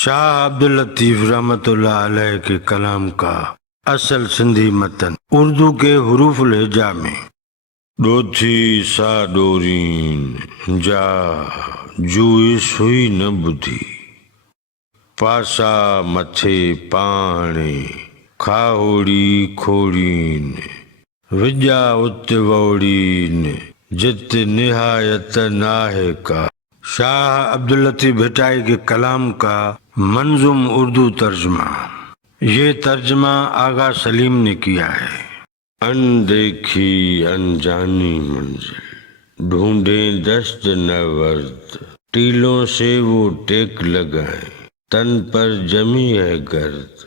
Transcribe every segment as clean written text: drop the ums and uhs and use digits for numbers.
شاہ عبداللطیف رحمۃ اللہ علیہ کے کلام کا اصل سندھی متن اردو کے حروف الہجا میں ڈوتھی سا ڈورین جا جوئس ہوئی نہ بدھی پاسا متھے پانے کھاوڑی کھوڑین وجا ات ووڑین جت نہایت ناہے کا۔ شاہ عبداللطیف بھٹائی کے کلام کا منظوم اردو ترجمہ۔ یہ ترجمہ آغا سلیم نے کیا ہے۔ اندیکھی انجانی منزل ڈھونڈیں دست نورد، ٹیلوں سے وہ ٹیک لگائیں تن پر جمی ہے گرد،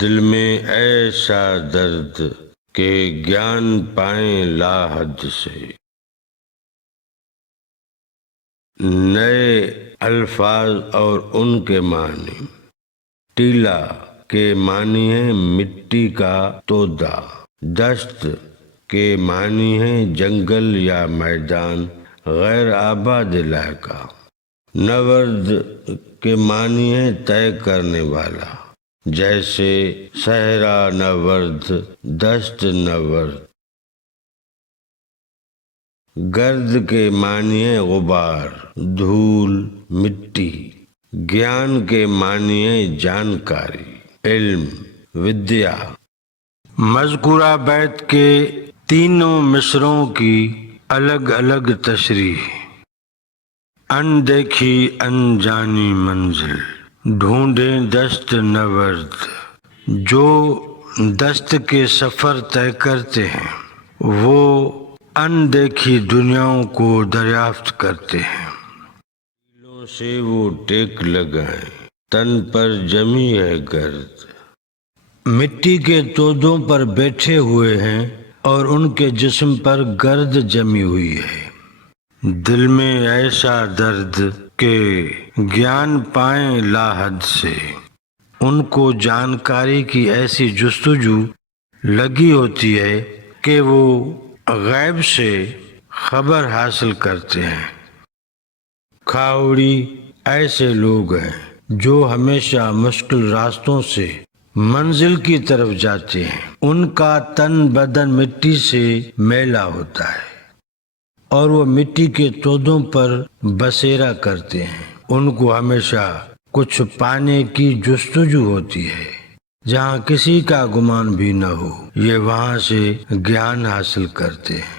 دل میں ایسا درد کہ گیان پائیں لا حد سے۔ نئے الفاظ اور ان کے معنی۔ ٹیلا کے معنی ہے مٹی کا تودا، دست کے معنی ہے جنگل یا میدان غیر آباد علاقہ، نورد کے معنی ہے طے کرنے والا، جیسے صحرا نورد، دست نورد۔ گرد کے معنی ہے غبار، دھول، مٹی۔ گیان کے معنی ہے جانکاری، علم، ودیا۔ مذکورہ بیت کے تینوں مصرعوں کی الگ الگ تشریح۔ اندیکھی انجانی منزل ڈھونڈیں دست نورد، جو دست کے سفر طے کرتے ہیں وہ اندیکھی دنیاؤں کو دریافت کرتے ہیں۔ دلوں سے وہ ٹیک لگائیں تن پر جمی ہے گرد، مٹی کے تودوں پر بیٹھے ہوئے ہیں اور ان کے جسم پر گرد جمی ہوئی ہے، دل میں ایسا درد کہ گیان پائیں لا حد سے۔ ان کو جانکاری کی ایسی جستجو لگی ہوتی ہے کہ وہ غیب سے خبر حاصل کرتے ہیں۔ کھاوڑی ایسے لوگ ہیں جو ہمیشہ مشکل راستوں سے منزل کی طرف جاتے ہیں۔ ان کا تن بدن مٹی سے میلا ہوتا ہے اور وہ مٹی کے تودوں پر بسیرا کرتے ہیں۔ ان کو ہمیشہ کچھ پانے کی جستجو ہوتی ہے جہاں کسی کا گمان بھی نہ ہو، یہ وہاں سے گیان حاصل کرتے ہیں۔